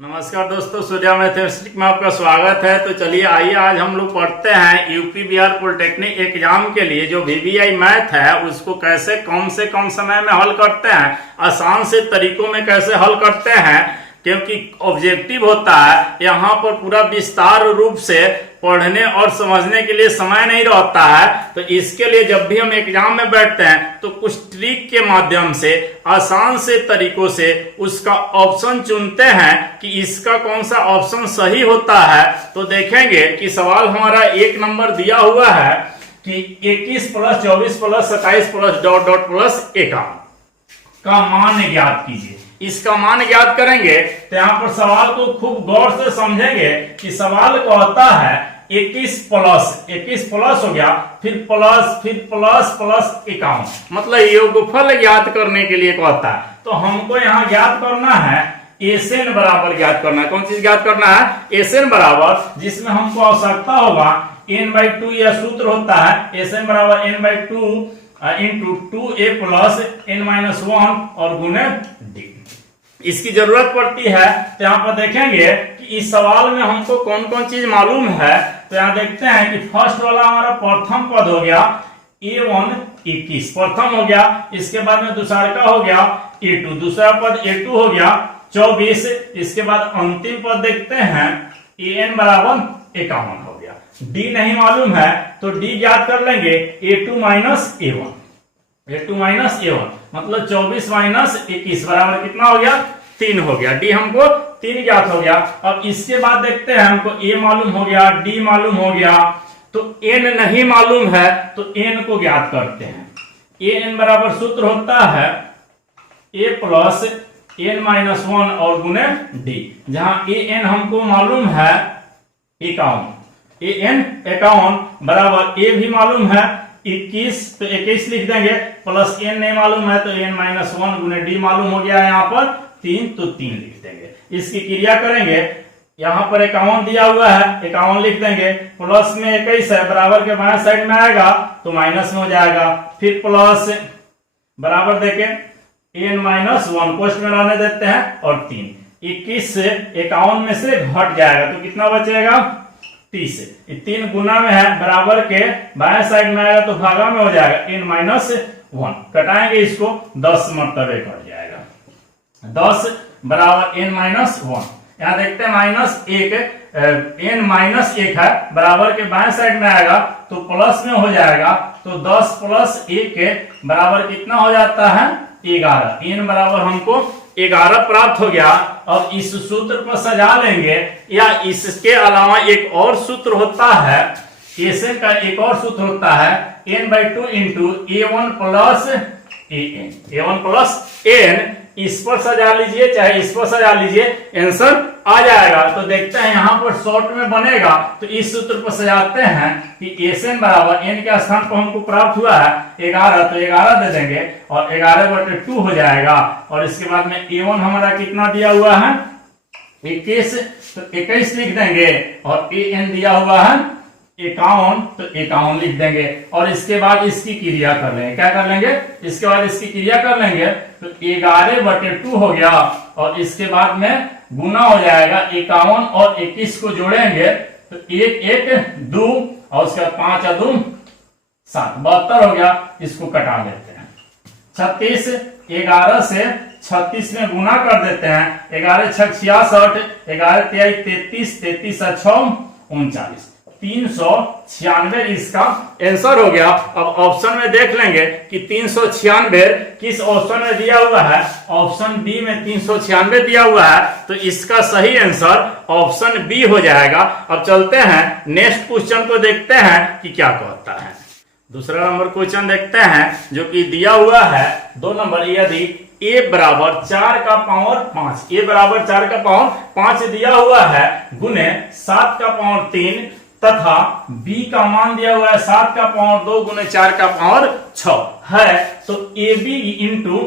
नमस्कार दोस्तों, सूर्या मैथमेटिक्स में आपका स्वागत है। तो चलिए आइए आज हम लोग पढ़ते हैं यूपी बिहार पॉलिटेक्निक एग्जाम के लिए जो वीवीआई मैथ है उसको कैसे कम से कम समय में हल करते हैं, आसान से तरीकों में कैसे हल करते हैं, क्योंकि ऑब्जेक्टिव होता है यहाँ पर पूरा विस्तार रूप से पढ़ने और समझने के लिए समय नहीं रहता है। तो इसके लिए जब भी हम एग्जाम में बैठते हैं तो कुछ ट्रिक के माध्यम से आसान से तरीकों से उसका ऑप्शन चुनते हैं कि इसका कौन सा ऑप्शन सही होता है। तो देखेंगे कि सवाल हमारा एक नंबर दिया हुआ है कि 21 plus 24 plus 27 plus dot dot plus 51 का मान ज्ञात कीजिए। इसका मान ज्ञात करेंगे तो यहाँ पर सवाल को खूब गौर से समझेंगे कि सवाल कहता है 21 प्लस हो गया, फिर प्लस प्लस 51, मतलब योगफल ज्ञात करने के लिए कहता है। तो हमको यहाँ ज्ञात करना है एसएन बराबर ज्ञात करना है। कौन चीज ज्ञात करना है? एसएन बराबर, जिसमें हमको आवश्यकता होगा n/2, यह सूत्र होता है एसएन बराबर n/2 into 2a plus n-1 और गुणे d। इसकी जरूरत पड़ती है। तो यहाँ पर देखेंगे कि इस सवाल में हमको कौन कौन चीज मालूम है। तो यहाँ देखते हैं कि फर्स्ट वाला हमारा प्रथम पद हो गया a1 21, प्रथम हो गया। इसके बाद में दूसरा का हो गया a2, दूसरा पद a2 हो गया 24। इसके बाद अंतिम पद देखते हैं an बराबर 51 हो गया। d नहीं मालूम है तो d ज्ञात कर लेंगे a2 माइनस a1, मतलब 24 माइनस 21 बराबर कितना हो गया? 3 हो गया। d हमको 3 ज्ञात हो गया। अब इसके बाद देखते हैं हमको a मालूम हो गया, d मालूम हो गया, तो n नहीं मालूम है तो n को ज्ञात करते हैं। an बराबर सूत्र होता है a प्लस n-1 और गुणे d, जहां an हमको मालूम है 51, an 51 बराबर a भी मालूम है 21, तो 21 लिख देंगे, प्लस n नहीं मालूम है तो n-1 गुने d मालूम हो गया है यहाँ पर 3, तो 3 लिख देंगे। इसकी क्रिया करेंगे, यहाँ पर 51 दिया हुआ है 51 लिख देंगे, प्लस में 21 है, बराबर के बाएं साइड में आएगा तो माइनस में हो जाएगा, फिर प्लस बराबर देके n-1 पोस्ट में रहने देते हैं और 3, 21 से 51 में से घट जाएगा तो कितना बचेगा? 30। 3 गुना में है, बराबर के बाएं साइड में आएगा तो भागा में हो जाएगा n-1, कटाएंगे इसको 10 मरतबे कट जाएगा, 10 बराबर n-1। यहाँ देखते हैं n-1 है, बराबर के बाएं साइड में आएगा तो प्लस में हो जाएगा, तो 10 प्लस 1 बराबर कितना हो जाता है? 11। n बराबर हमको 11 प्राप्त हो गया। अब इस सूत्र पर सजा लेंगे, या इसके अलावा एक और सूत्र होता है, एसएन का एक और सूत्र होता है n/2 into a1 plus n। इस पर सजा लीजिए चाहे इस पर सजा लीजिए, आंसर आ जाएगा। तो देखते हैं यहाँ पर शॉर्ट में बनेगा, तो इस सूत्र पर सजाते हैं कि एसएन बराबर n के स्थान पर हमको प्राप्त हुआ है 11, तो 11 दे देंगे और 11/2 हो जाएगा। और इसके बाद में a1 हमारा कितना दिया हुआ है? 21, तो 21 लिख देंगे, और an दिया हुआ है 51, तो 51 लिख देंगे। और इसके बाद इसकी क्रिया कर लेंगे, क्या कर लेंगे? इसके बाद इसकी क्रिया कर लेंगे तो 11/2 हो गया, और इसके बाद में गुना हो जाएगा 51 और 21 को जोड़ेंगे तो 1 1 2 और उसके बाद 5 और 2 7, 72 हो गया। इसको कटा देते हैं, 36, 11 से 36 में गुना कर देते हैं, 11 6 66, 11 23 33, 33 6 39, 396 इसका आंसर हो गया। अब ऑप्शन में देख लेंगे कि 396 किस ऑप्शन में दिया हुआ है? ऑप्शन बी में 396 दिया हुआ है, तो इसका सही आंसर ऑप्शन बी हो जाएगा। अब चलते हैं नेक्स्ट क्वेश्चन को देखते हैं कि क्या कहता है। दूसरा नंबर क्वेश्चन देखते हैं जो कि दिया हुआ है 2 नंबर, यदि a बराबर 4 का पावर 5, a बराबर 4 का पावर 5 दिया हुआ है गुने 7 का पावर 3 तथा b का मान दिया हुआ है 7 का पावर 2 गुने 4 का पावर 6 है, तो ab इंटू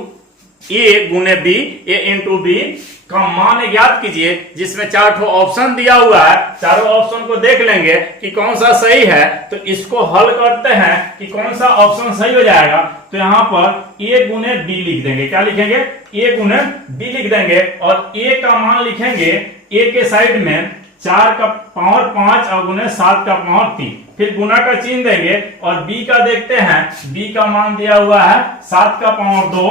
a गुने b, a इंटू b का मान ज्ञात कीजिए, जिसमें 4 ऑप्शन दिया हुआ है। चारों ऑप्शन को देख लेंगे कि कौन सा सही है, तो इसको हल करते हैं कि कौन सा ऑप्शन सही हो जाएगा। तो यहाँ पर a गुने b लिख देंगे। क्या लिखेंगे? a गुने b लिख देंगे और a का मान लिखेंगे a के साइड में 4 का पावर 5 और गुने 7 का पावर 3, फिर गुना का चिन्ह देंगे और b का देखते हैं। b का मान दिया हुआ है 7 का पावर 2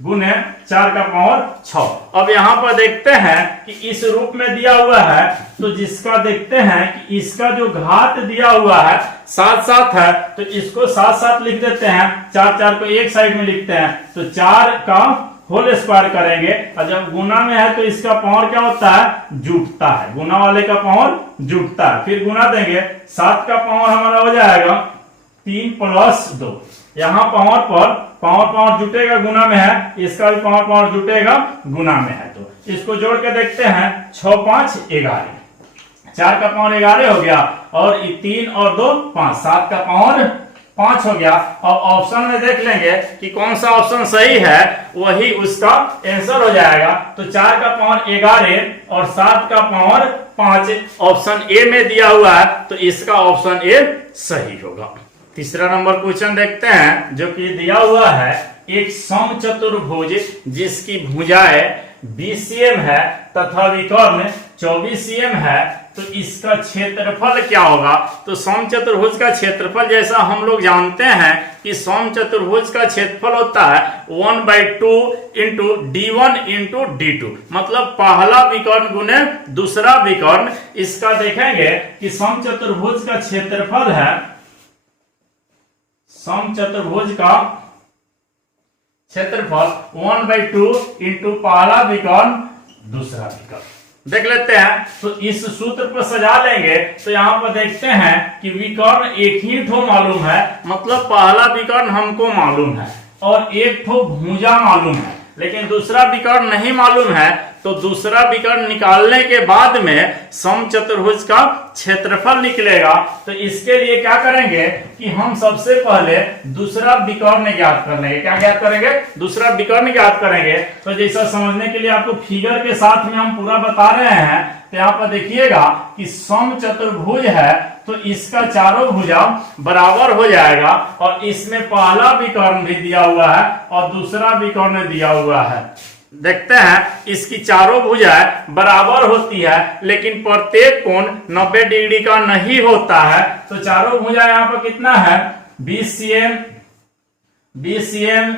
गुने 4 का पावर 6। अब यहाँ पर देखते हैं कि इस रूप में दिया हुआ है, तो जिसका देखते हैं कि इसका जो घात दिया हुआ है 7 है, तो इसको 7 लिख देते हैं। 4 को एक साइड में लिखते हैं, तो 4 का होल स्क्वायर करेंगे और जब गुना में है तो इसका पावर क्या होता है? जुटता है। गुना वाले का पावर जुटता है। फिर गुना देंगे, 7 का पावर हमारा हो जाएगा 3 + 2। यहाँ पावर जुटेगा गुना में है, इसका भी पावर जुटेगा गुना में है। तो इसको जोड़ के देखते हैं, 6 5 11, 4 का पावर 11 हो गया और 3 और 2 5, 7 का पावर 5 हो गया। अब ऑप्शन में देख लेंगे कि कौन सा ऑप्शन सही है, वही उसका आंसर हो जाएगा। तो 4 का पावर 11 और 7 का पावर 5 ऑप्शन ए में दिया हुआ है, तो इसका ऑप्शन ए सही होगा। तीसरा नंबर क्वेश्चन देखते हैं, जो कि दिया हुआ है एक समचतुर्भुज जिसकी भुजाएं 20 cm है तथा विकर्ण 24 cm है, तो इसका क्षेत्रफल क्या होगा? तो समचतुर्भुज का क्षेत्रफल जैसा हम लोग जानते हैं कि समचतुर्भुज का क्षेत्रफल होता है 1/2 इंटू d1 इंटू d2, मतलब पहला विकर्ण गुने दूसरा विकर्ण। इसका देखेंगे कि समचतुर्भुज का क्षेत्रफल है, समचतुर्भुज का क्षेत्रफल 1/2 इंटू पहला विकर्ण दूसरा विकर्ण। देख लेते हैं, तो इस सूत्र पर सजा लेंगे। तो यहाँ पर देखते हैं कि विकर्ण एक ही ठो मालूम है, मतलब पहला विकर्ण हमको मालूम है और एक ठो भुजा मालूम है, लेकिन दूसरा विकर्ण नहीं मालूम है। तो दूसरा विकर्ण निकालने के बाद में समचतुर्भुज का क्षेत्रफल निकलेगा। तो इसके लिए क्या करेंगे कि हम सबसे पहले दूसरा विकर्ण ज्ञात कर लेंगे। क्या ज्ञात करेंगे? दूसरा विकर्ण ज्ञात करेंगे। तो जैसा समझने के लिए आपको फिगर के साथ में हम पूरा बता रहे हैं। तो यहाँ पर देखिएगा कि समचतुर्भुज है, तो इसका चारों भुजा बराबर हो जाएगा और इसमें पहला विकर्ण भी दिया हुआ है और दूसरा विकर्ण दिया हुआ है। देखते हैं, इसकी चारों भुजाएं बराबर होती है, लेकिन प्रत्येक कोण 90 डिग्री का नहीं होता है। तो चारों भुजा यहाँ पर कितना है? 20 cm, 20 cm,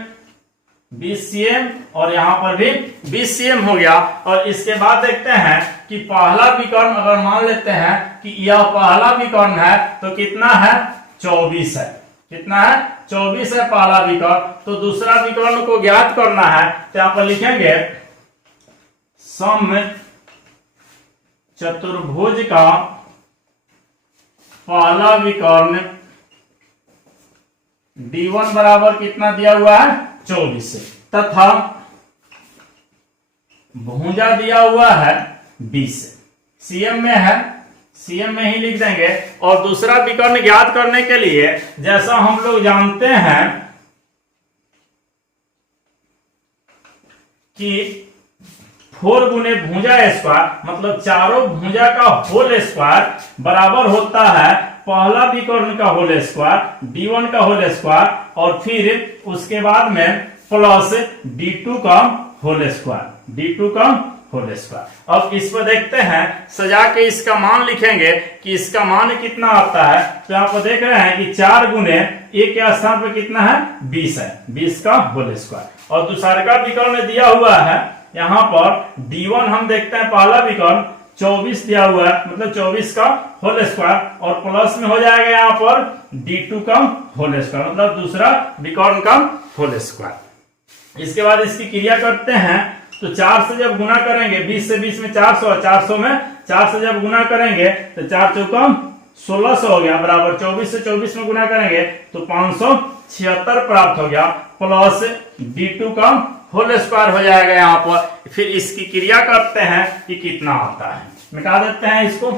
20 cm और यहाँ पर भी 20 cm हो गया। और इसके बाद देखते हैं कि पहला विकर्ण अगर मान लेते हैं कि यह पहला विकर्ण है, तो कितना है? 24 है। कितना है? 24 है पहला विकर्ण। तो दूसरा विकर्ण को ज्ञात करना है, तो यहां पर लिखेंगे समचतुर्भुज का पहला विकर्ण d1 बराबर कितना दिया हुआ है? 24 तथा भुजा दिया हुआ है 20 cm में है, cm में ही लिख देंगे। और दूसरा विकर्ण ज्ञात करने के लिए जैसा हम लोग जानते हैं कि 4 गुने भुजा स्क्वायर, मतलब चारों भुजा का होल स्क्वायर बराबर होता है पहला विकर्ण का होल स्क्वायर, d1 का होल स्क्वायर और फिर उसके बाद में प्लस d2 का होल स्क्वायर, d2 का होल स्क्वायर। अब इस पर देखते हैं, सजा के इसका मान लिखेंगे कि इसका मान कितना आता है। तो यहाँ पर देख रहे हैं कि 4 गुने एक के स्थान पर कितना है? 20 है, 20 का होल स्क्वायर। और दूसरा का विकर्ण दिया हुआ है, यहाँ पर d1 हम देखते हैं पहला विकर्ण 24 दिया हुआ है, मतलब 24 का होल स्क्वायर और प्लस में हो जाएगा यहाँ पर d2 का होल स्क्वायर, मतलब दूसरा विकर्ण का होल स्क्वायर। इसके बाद इसकी क्रिया करते हैं, तो 4 से जब गुना करेंगे, 20 से 20 में 400, 400 में 4 से जब गुना करेंगे तो 4 चौका 1600 हो गया, बराबर 24 से 24 में गुना करेंगे तो 576 प्राप्त हो गया, प्लस d2 का होल स्क्वायर हो जाएगा यहाँ पर। फिर इसकी क्रिया करते हैं कि कितना आता है, मिटा देते हैं इसको।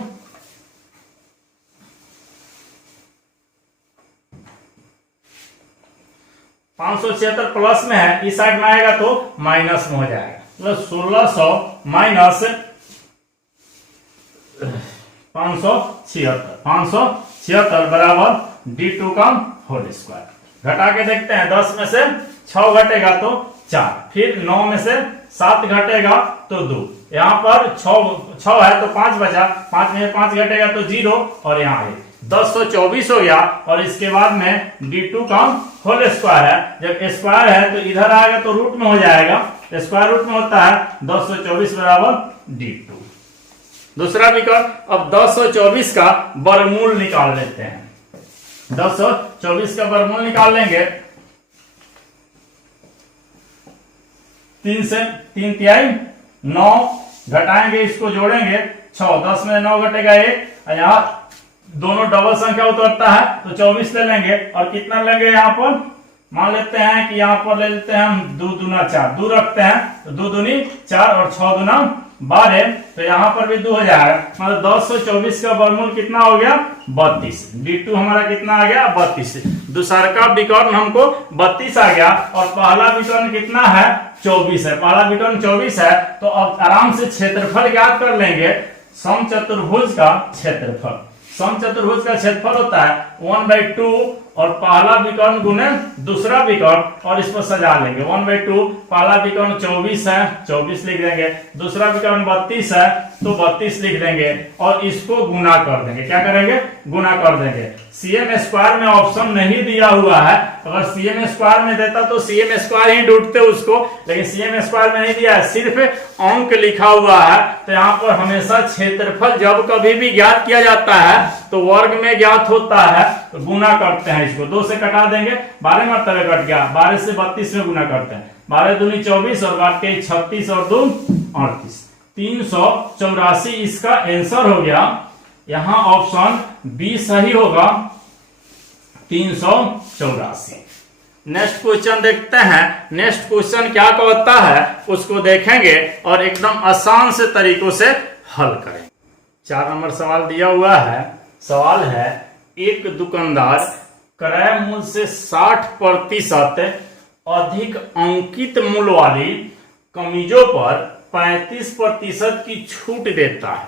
प्लस में है, इस साइड में आएगा तो माइनस में हो जाएगा, प्लस 1600 माइनस 576 बराबर D2 का होल स्क्वायर। घटा के देखते हैं, 10 में से 6 घटेगा तो 4, फिर 9 में से 7 घटेगा तो 2, यहाँ पर 6 है तो 5 बचा, 5 में 5 घटेगा तो 0 और यहाँ 1, 1024 हो गया। और इसके बाद में D2 का होल स्क्वायर है, जब स्क्वायर है तो इधर आएगा तो रूट में हो जाएगा, स्क्वायर रूट में होता है 1024 बराबर D2। दूसरा विकल्प, अब 1024 का वर्गमूल निकाल लेते हैं। 1024 का वर्गमूल निकाल लेंगे, 3 से 3 तिहाई 9, घटाएंगे इसको जोड़ेंगे 6, 10 में 9 घटेगा 1, यहाँ दोनों डबल संख्या उतरता है तो 24 ले लेंगे। और कितना लेंगे यहाँ पर, मान लेते हैं कि यहाँ पर ले लेते हैं हम 2 दूना 4, 2 रखते हैं तो 2 दूनी 4 और 6 दूना 12, तो यहाँ पर भी 2 हो जाएगा। मतलब 1024 का वर्गमूल कितना हो गया, 32। D2 हमारा कितना आ गया, 32। दूसरा का विकर्ण हमको 32 आ गया और पहला विकर्ण कितना है, 24 है। पहला विकर्ण 24 है, तो अब आराम से क्षेत्रफल ज्ञात कर लेंगे। समचतुर्भुज का क्षेत्रफल, समचतुर्भुज का क्षेत्रफल होता है 1/2 और पहला विकर्ण गुने दूसरा विकर्ण, और इसको सजा लेंगे 1/2। पहला विकर्ण 24 है, 24 लिख देंगे, दूसरा विकर्ण 32 है तो 32 लिख देंगे और इसको गुना कर देंगे। क्या करेंगे, गुना कर देंगे। CM स्क्वायर में ऑप्शन नहीं दिया हुआ है, अगर CM स्क्वायर में देता तो CM स्क्वायर ही ढूंढते उसको, लेकिन CM स्क्वायर में नहीं दिया है, सिर्फ अंक लिखा हुआ है। तो यहाँ पर हमेशा क्षेत्रफल जब कभी भी ज्ञात किया जाता है तो वर्ग में ज्ञात होता है, तो गुना करते हैं। इसको 2 से कटा देंगे, 12 मरतबे कट गया, 12 से 32 में गुना करते हैं, 12 दूनी 24 और बात के 36 और 2 38, 384 इसका आंसर हो गया। यहां ऑप्शन बी सही होगा, 384। नेक्स्ट क्वेश्चन देखते हैं। नेक्स्ट क्वेश्चन क्या कहता है उसको देखेंगे और एकदम आसान से तरीकों से हल करेंगे। 4 नंबर सवाल दिया हुआ है। सवाल है, एक दुकानदार क्रय मूल्य से 60% अधिक अंकित मूल्य वाली कमीजों पर 35% की छूट देता है।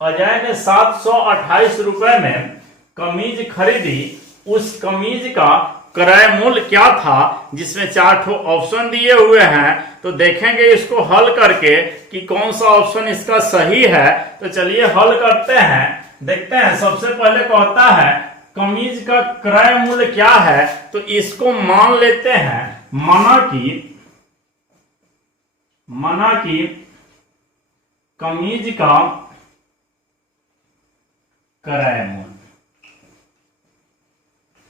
अजय ने 728 रुपए में कमीज खरीदी। उस कमीज का क्रय मूल्य क्या था, जिसमें 4 ऑप्शन दिए हुए हैं। तो देखेंगे इसको हल करके कि कौन सा ऑप्शन इसका सही है। तो चलिए हल करते हैं, देखते हैं। सबसे पहले कहता है कमीज का क्रय मूल्य क्या है, तो इसको मान लेते हैं माना कि कमीज का क्रय मूल्य,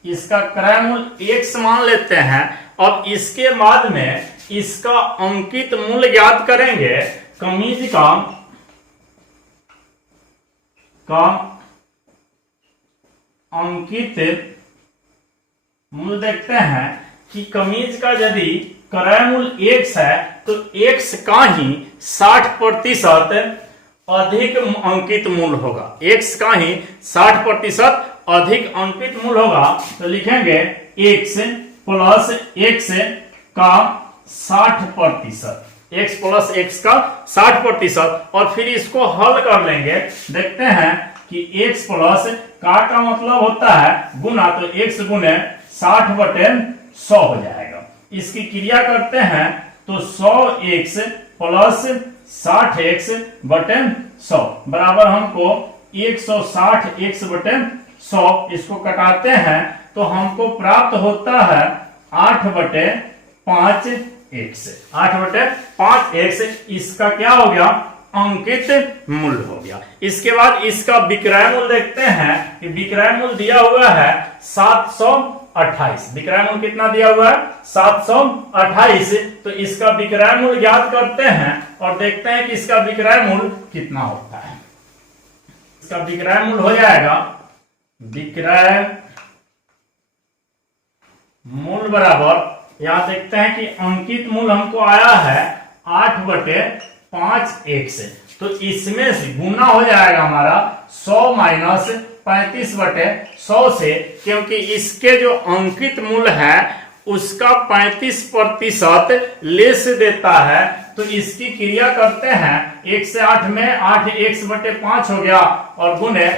इसका क्रय मूल्य X मान लेते हैं। अब इसके बाद में इसका अंकित मूल्य ज्ञात करेंगे। कमीज का अंकित मूल्य देखते हैं कि कमीज का यदि क्रय मूल्य X है तो X का ही 60% अधिक अंकित मूल्य होगा। X का ही 60% अधिक अंकित मूल्य होगा। तो लिखेंगे X प्लस X का 60%, X प्लस X का 60%, और फिर इसको हल कर लेंगे। देखते हैं कि X प्लस का मतलब होता है गुना, तो X गुने 60/100 हो जाएगा। इसकी क्रिया करते हैं तो 100x प्लस 60x/100 बराबर हमको 160x/100। इसको कटाते हैं तो हमको प्राप्त होता है 8/5x। 8/5x इसका क्या हो गया, अंकित मूल्य हो गया। इसके बाद इसका विक्रय मूल्य देखते हैं कि विक्रय मूल्य दिया हुआ है 728। विक्रय मूल्य कितना दिया हुआ है, 728। तो इसका विक्रय मूल्य ज्ञात करते हैं और देखते हैं कि इसका विक्रय मूल्य कितना होता है। इसका विक्रय मूल्य हो जाएगा, विक्रय मूल्य बराबर, यहां देखते हैं कि अंकित मूल्य हमको आया है 8/5x। तो इसमें से गुना हो जाएगा हमारा 100 माइनस 35/100 से, क्योंकि इसके जो अंकित मूल्य है उसका 35% लेस देता है। तो इसकी क्रिया करते हैं, 1 से 8 में 8 x/5 हो गया और गुणे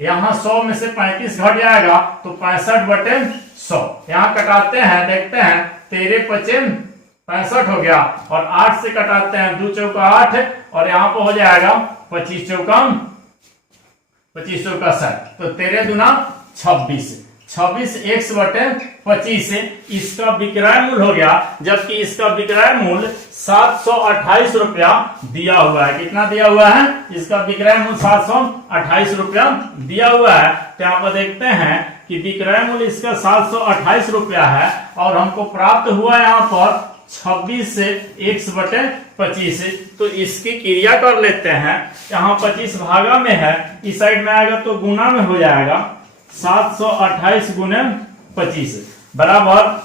यहाँ 100 में से 35 घट जाएगा तो 65/100। यहाँ कटाते हैं, देखते हैं 13 पचे 65 हो गया और 8 से कटाते हैं 2 चौका 8 और यहाँ पर हो जाएगा 25 चौका 60। तो 13 दूना 26 x/25 इसका विक्रय मूल्य हो गया, जबकि इसका विक्रय मूल्य 728 रुपया दिया हुआ है। कितना दिया हुआ है? इसका विक्रय मूल्य 728 रुपया दिया हुआ है। तो यहाँ पर देखते हैं कि विक्रय मूल्य इसका 728 रुपया है और हमको प्राप्त हुआ यहाँ पर 26 x/25। तो इसकी क्रिया कर लेते हैं। यहाँ 25 भागा में है, इस साइड में आएगा तो गुना में हो जाएगा। 728 गुने 25 बराबर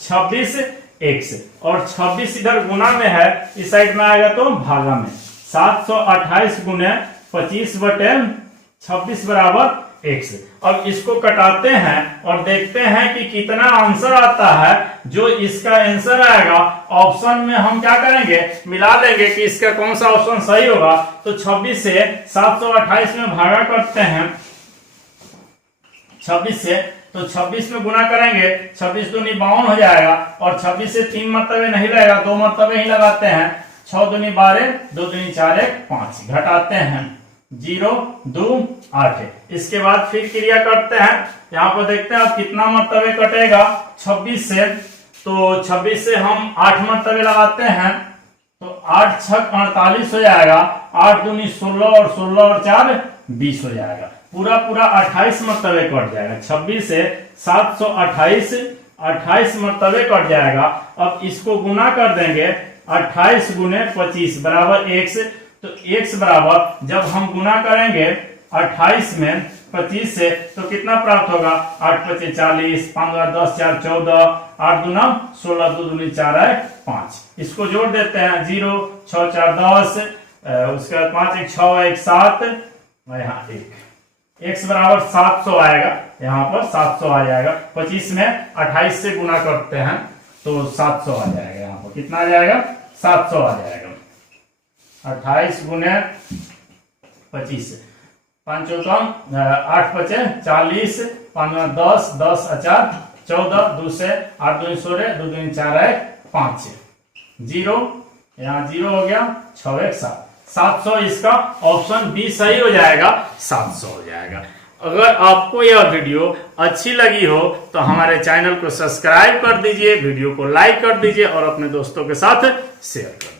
26x और 26 इधर गुना में है, इस साइड में आएगा तो भागा में। 728 गुने 25/26 बराबर x। अब इसको कटाते हैं और देखते हैं कि कितना आंसर आता है। जो इसका आंसर आएगा ऑप्शन में हम क्या करेंगे, मिला देंगे कि इसका कौन सा ऑप्शन सही होगा। तो 26 से 728 में भागा करते हैं 26 से, तो 26 में गुना करेंगे, 26 दूनी 52 हो जाएगा और 26 से 3 मरतबे नहीं लगेगा, 2 मरतबे ही लगाते हैं। 6 दूनी 12, 2 दूनी 4, 1 5 घटाते हैं 0 2 8। इसके बाद फिर क्रिया करते हैं। यहाँ पर देखते हैं अब कितना मरतबे कटेगा 26 से। तो 26 से हम 8 मरतबे लगाते हैं तो 8 6 48 हो जाएगा। 8 दूनी 16 और 16 और 4 20 हो जाएगा। पूरा 28 मरतबे कट जाएगा। 26 से 728 मरतबे कट जाएगा। अब इसको गुना कर देंगे, 28 गुने 25 बराबर x। तो x बराबर जब हम गुना करेंगे 28 में 25 से तो कितना प्राप्त होगा, 8 5 40, 5 10 4 14, 8 दूना 16, 2 दूनी 4 5। इसको जोड़ देते हैं 0 6 4 10, उसके बाद 5 1 6 1 7 और यहाँ 1। x बराबर 700 आएगा, यहाँ पर 700 आ जाएगा। 25 में 28 से गुना करते हैं तो 700 आ जाएगा। यहाँ पर कितना आ जाएगा, 700 आ जाएगा। 28 गुने 25, 5 चौका 8 5 40, 5 10 10 4 14, 2 से 8 2 16, 2 2 4 5 0, यहाँ 0 हो गया, 6 1 7। 700 इसका ऑप्शन बी सही हो जाएगा, 700 हो जाएगा। अगर आपको यह वीडियो अच्छी लगी हो तो हमारे चैनल को सब्सक्राइब कर दीजिए, वीडियो को लाइक कर दीजिए और अपने दोस्तों के साथ शेयर कर दीजिए।